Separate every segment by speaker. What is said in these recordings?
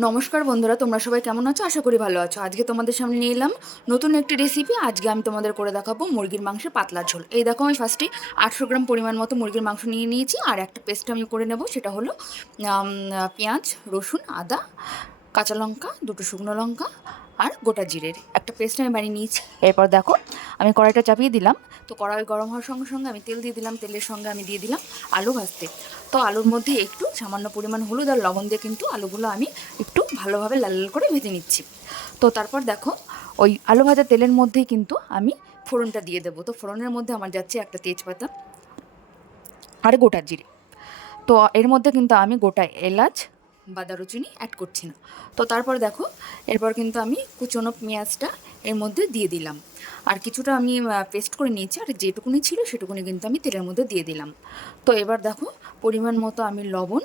Speaker 1: নমস্কার বন্ধুরা, তোমরা সবাই কেমন আছো? আশা করি ভালো আছো। আজকে তোমাদের সামনে নিয়ে এলাম নতুন একটি রেসিপি আজকে আমি তোমাদের করে দেখাবো মুরগির মাংসের পাতলা ঝোল। এই দেখো, আমি ফার্স্টে আটশো গ্রাম পরিমাণ মতো মুরগির মাংস নিয়ে নিয়েছি, আর একটা পেস্ট আমি করে নেব। সেটা হলো পেঁয়াজ, রসুন, আদা, কাঁচা লঙ্কা, দুটো শুকনো লঙ্কা, আর গোটা জিরের একটা পেস্ট আমি বানিয়ে নিয়েছি। এরপর দেখো, আমি কড়াইটা চাপিয়ে দিলাম। তো কড়াই গরম হওয়ার সঙ্গে সঙ্গে আমি তেল দিয়ে দিলাম, তেলের সঙ্গে আমি দিয়ে দিলাম আলু ভাজতে। তো আলুর মধ্যে একটু সামান্য পরিমাণ হলুদ আর লবণ দিয়ে কিন্তু আলুগুলো আমি একটু ভালোভাবে লাল লাল করে ভেজে নিচ্ছি। তো তারপর দেখো, ওই আলু ভাজা তেলের মধ্যেই কিন্তু আমি ফোড়নটা দিয়ে দেবো। তো ফোড়নের মধ্যে আমার যাচ্ছে একটা তেজপাতা আর গোটা জিরে। তো এর মধ্যে কিন্তু আমি গোটা এলাচ বা দারুচিনি অ্যাড করছি না। তো তারপর দেখো, এরপর কিন্তু আমি কুচনো পেঁয়াজটা এর মধ্যে দিয়ে দিলাম। আর কিছুটা আমি পেস্ট করে নিয়েছি, আর যেটুকুনি ছিল সেটুকুনি কিন্তু আমি তেলের মধ্যে দিয়ে দিলাম। তো এবার দেখো, পরিমাণ মতো আমি লবণ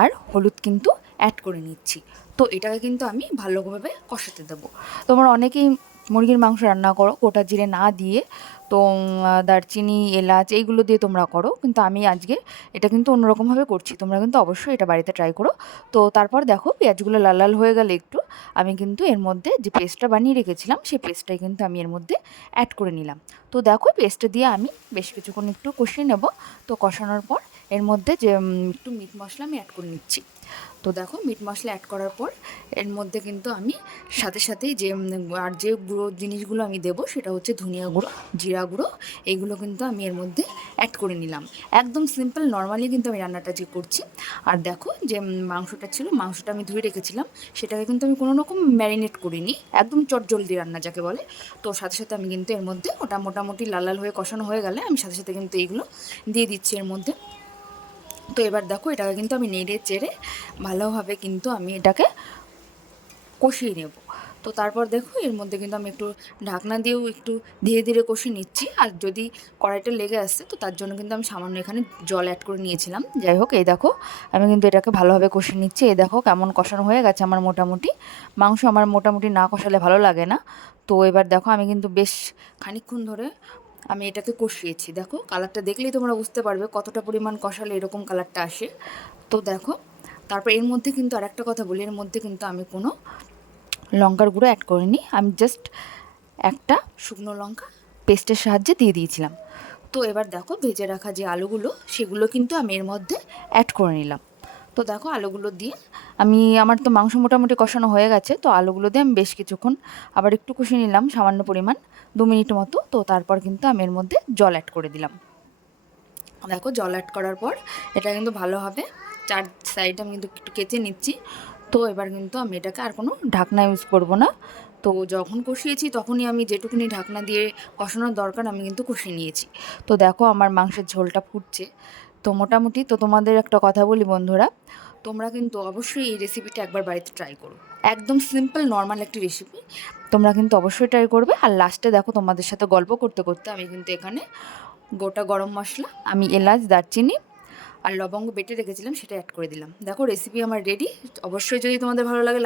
Speaker 1: আর হলুদ কিন্তু অ্যাড করে নিচ্ছি। তো এটাকে কিন্তু আমি ভালোভাবে কষাতে দেবো। তোমার অনেকেই মুরগির মাংস রান্না করো, গোটা জিরে না দিয়ে তো দারচিনি, এলাচ, এইগুলো দিয়ে তোমরা করো। কিন্তু আমি আজকে এটা কিন্তু অন্যরকমভাবে করছি, তোমরা কিন্তু অবশ্যই এটা বাড়িতে ট্রাই করো। তো তারপর দেখো, পেঁয়াজগুলো লাল লাল হয়ে গেলে একটু, আমি কিন্তু এর মধ্যে যে পেস্টটা বানিয়ে রেখেছিলাম, সেই পেস্টটাই কিন্তু আমি এর মধ্যে অ্যাড করে নিলাম। তো দেখো, পেস্টটা দিয়ে আমি বেশ কিছুক্ষণ একটু কষিয়ে নেব। তো কষানোর পর এর মধ্যে যে একটু মিট মশলা আমি অ্যাড করে নিচ্ছি। তো দেখো মিট মশলা অ্যাড করার পর এর মধ্যে কিন্তু আমি সাথে সাথেই যে আর যে গুঁড়ো জিনিসগুলো আমি দেবো সেটা হচ্ছে ধনিয়া গুঁড়ো, জিরা গুঁড়ো, এইগুলো কিন্তু আমি এর মধ্যে অ্যাড করে নিলাম। একদম সিম্পল নর্মালি কিন্তু আমি রান্নাটা যে করছি। আর দেখো যে মাংসটা ছিল, মাংসটা আমি ধুয়ে রেখেছিলাম, সেটাকে কিন্তু আমি কোনো রকম ম্যারিনেট করিনি। একদম চটজলদি রান্না যাকে বলে। তো সাথে সাথে আমি কিন্তু এর মধ্যে ওটা মোটামুটি লাল লাল হয়ে কষানো হয়ে গেলে আমি সাথে সাথে কিন্তু এইগুলো দিয়ে দিচ্ছি এর মধ্যে। তো এবার দেখো, এটাকে কিন্তু আমি নেড়ে চেড়ে ভালোভাবে কিন্তু আমি এটাকে কষিয়ে নেব। তো তারপর দেখো, এর মধ্যে কিন্তু আমি একটু ঢাকনা দিয়েও একটু ধীরে ধীরে কষিয়ে নিচ্ছি। আর যদি কড়াইটা লেগে আসছে তো তার জন্য কিন্তু আমি সামান্য এখানে জল অ্যাড করে নিয়েছিলাম। যাই হোক, এই দেখো, আমি কিন্তু এটাকে ভালোভাবে কষিয়ে নিচ্ছি। এই দেখো, কেমন কষানো হয়ে গেছে আমার মোটামুটি। মাংস আমার মোটামুটি না কষালে ভালো লাগে না। তো এবার দেখো, আমি কিন্তু বেশ খানিকক্ষণ ধরে আমি এটাকে কষিয়েছি। দেখো কালারটা দেখলেই তোমরা বুঝতে পারবে কতটা পরিমাণ কষালে এরকম কালারটা আসে। তো দেখো, তারপর এর মধ্যে কিন্তু আরেকটা কথা বলি, এর মধ্যে কিন্তু আমি কোনো লঙ্কার গুঁড়ো অ্যাড করিনি। আমি জাস্ট একটা শুকনো লঙ্কা পেস্টের সাহায্যে দিয়ে দিয়েছিলাম। তো এবার দেখো, ভেজে রাখা যে আলুগুলো, সেগুলো কিন্তু আমি এর মধ্যে অ্যাড করে নিলাম। তো দেখো, আলুগুলো দিয়ে আমি, আমার তো মাংস মোটামুটি কষানো হয়ে গেছে, তো আলুগুলো দিয়ে আমি বেশ কিছুক্ষণ আবার একটু কষিয়ে নিলাম সামান্য পরিমাণ, দু মিনিট মতো, তো তারপর কিন্তু আমি এর মধ্যে জল অ্যাড করে দিলাম। দেখো জল অ্যাড করার পর এটা কিন্তু ভালো হবে, চার সাইডে আমি কিন্তু একটু কেচে নিচ্ছি, তো এবার কিন্তু আমি এটাকে আর কোনো ঢাকনা ইউজ করব না, তো যখন কষিয়েছি তখনই আমি যেটুকুনি ঢাকনা দিয়ে কষানোর দরকার আমি কিন্তু কষিয়ে নিয়েছি। তো দেখো আমার মাংসের ঝোলটা ফুটছে, তো মোটামুটি তো তোমাদের একটা কথা বলি বন্ধুরা তোমরা কিন্তু অবশ্যই এই রেসিপিটা একবার বাড়িতে ট্রাই করো। একদম সিম্পল নর্মাল একটি রেসিপি তোমরা কিন্তু অবশ্যই ট্রাই করবে। আর লাস্টে দেখো তোমাদের সাথে গল্প করতে করতে আমি কিন্তু এখানে গোটা গরম মশলা, আমি এলাচ, দারচিনি আর লবঙ্গ বেটে রেখেছিলাম, সেটা অ্যাড করে দিলাম। দেখো রেসিপি আমার রেডি অবশ্যই যদি তোমাদের ভালো লাগে